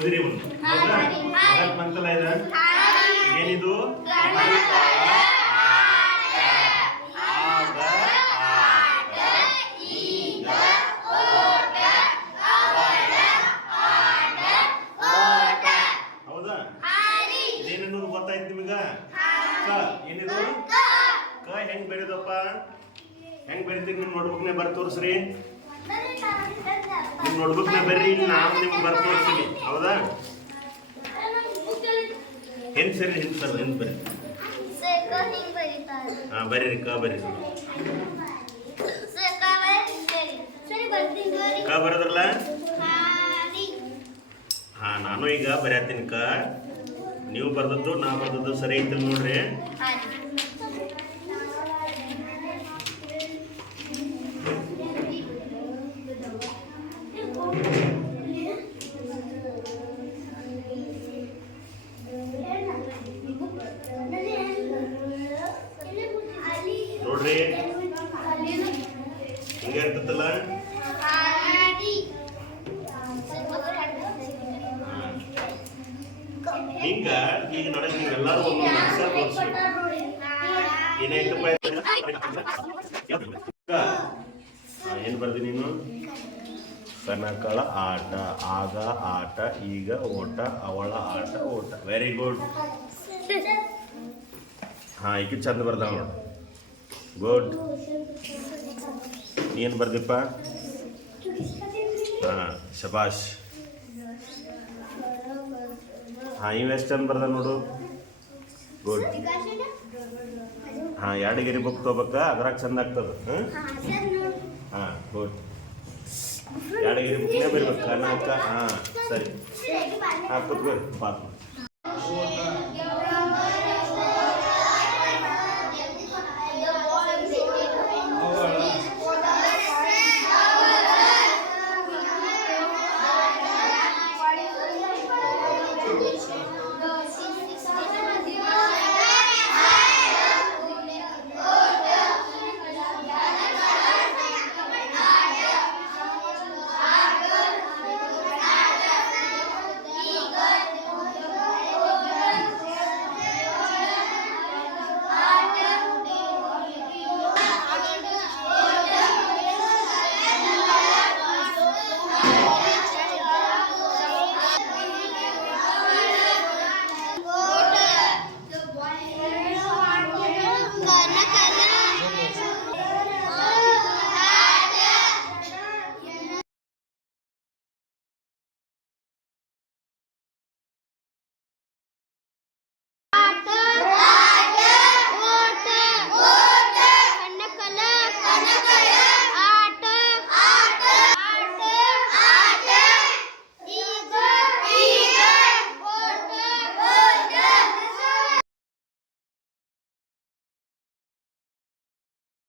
ಓದಿರಿ ಒಂದು ಬಂತಲ್ಲ ಇದು ಏನಿದು ಹೌದಾ ಇದೇನನ್ನೋದು ಗೊತ್ತಾಯ್ತು ನಿಮಗ ಕ ಏನಿದು ಕ ಹೆಂಗ್ ಬೆಳೆದಪ್ಪ ಹೆಂಗ್ ಬೆಳಿತೀರಿ ನಿಮ್ ನೋಟ್ಬುಕ್ನೇ ಬರ್ ತೋರಿಸ್ರಿ ನಿಮ್ ನೋಟ್ಬುಕ್ನ ಬರ್ರಿ ಇಲ್ಲಿ ನಾವು ನಿಮ್ಗೆ ಬರ್ ತೋರಿಸ್ತೀನಿ ಹೌದಾ ಹೆಂಗ್ ಸರಿ ಹೆಂಗ್ ಸರ್ ಹೆಂಗ್ ಬರ್ರಿ ಹಾ ಬರ್ರಿ ಕ ಬರ್ರಿ ಕ ಬರದ್ರಲ್ಲ ಹಾ ನಾನು ಈಗ ಬರ್ಯಾತೀನಿ ಕ ನೀವು ಬರ್ದದ್ದು ನಾ ಬರ್ದದ್ದು ಸರಿ ಐತಿಲ್ಲ ನೋಡ್ರಿ ನೋಡ್ರಿ ಹಿಂಗ ಇರ್ತದಲ್ಲ ಹಿಂಗ ಈಗ ನೋಡಕ್ ನೀವೆಲ್ಲರೂ ಒಂದು ಅಕ್ಷರ ತೋರಿಸಿ ಏನಾಯ್ತಪ್ಪ ಏನ್ ಬರ್ದಿ ನೀನು ಕನಕಳ ಆಟ ಆಗ ಆಟ ಈಗ ಓಟ ಅವಳ ಆಟ ಓಟ ವೆರಿ ಗುಡ್ ಹಾ ಈಗ ಚಂದ ಬರ್ದಾವ ನೋಡು ಗುಡ್ ಏನು ಬರ್ದಿಪ್ಪ ಹಾ ಶಬಾಷ್ ಹಾ ಇವೆಷ್ಟು ಚಂದ ಬರ್ದ ನೋಡು ಗುಡ್ ಹಾ ಯಾಡಗಿರಿ ಬುಕ್ ತೊಗೋಬೇಕಾ ಅದ್ರಾಗ ಚಂದ ಆಗ್ತದ ಹಾ ಗುಡ್ ಯಾಡಗಿರಿ ಬುಕ್ನೇ ಬರ್ಬೇಕು ಕನಕ ಹಾ ಸರಿ ಹಾ ಕೂತ್ಕೊರಿ ಪಾಸ್